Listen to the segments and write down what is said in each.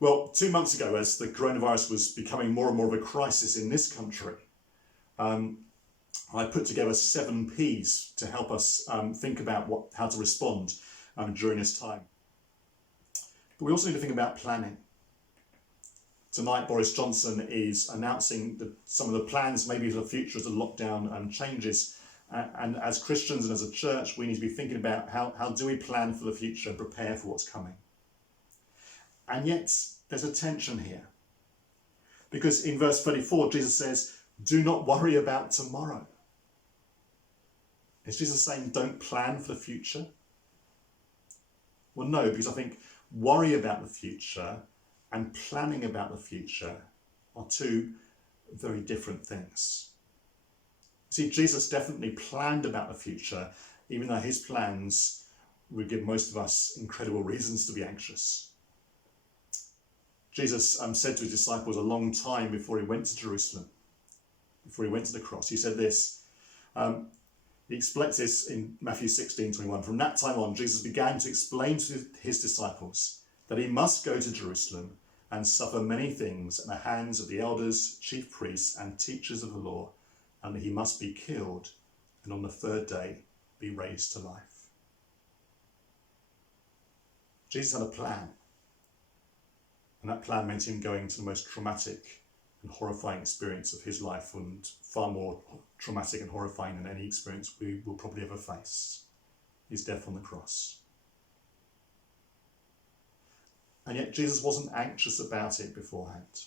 Well, 2 months ago, as the coronavirus was becoming more and more of a crisis in this country, I put together 7 Ps to help us think about how to respond during this time. But we also need to think about planning. Tonight, Boris Johnson is announcing some of the plans maybe for the future as the lockdown changes. And as Christians and as a church, we need to be thinking about how do we plan for the future and prepare for what's coming. And yet, there's a tension here. Because in verse 34, Jesus says, do not worry about tomorrow. Is Jesus saying don't plan for the future? Well, no, because I think worry about the future and planning about the future are 2 very different things. See, Jesus definitely planned about the future, even though his plans would give most of us incredible reasons to be anxious. Jesus said to his disciples a long time before he went to Jerusalem, before he went to the cross, he said this. He explains this in Matthew 16:21. From that time on, Jesus began to explain to his disciples that he must go to Jerusalem and suffer many things at the hands of the elders, chief priests, and teachers of the law, and that he must be killed and on the 3rd day be raised to life. Jesus had a plan, and that plan meant him going to the most traumatic and horrifying experience of his life, and far more traumatic and horrifying than any experience we will probably ever face, his death on the cross. And yet Jesus wasn't anxious about it beforehand.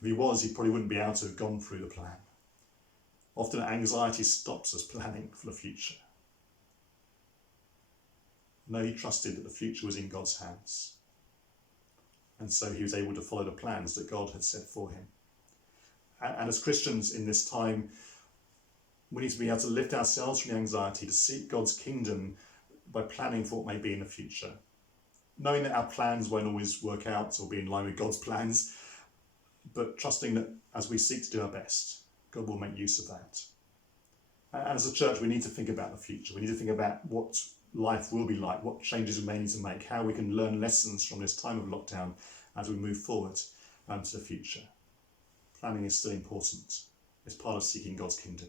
If he was, he probably wouldn't be able to have gone through the plan. Often anxiety stops us planning for the future. No, he trusted that the future was in God's hands. And so he was able to follow the plans that God had set for him. And as Christians in this time, we need to be able to lift ourselves from the anxiety to seek God's kingdom by planning for what may be in the future. Knowing that our plans won't always work out or be in line with God's plans, but trusting that as we seek to do our best, God will make use of that. And as a church, we need to think about the future. We need to think about what life will be like, what changes we may need to make, how we can learn lessons from this time of lockdown as we move forward to the future. Planning is still important. It's part of seeking God's kingdom.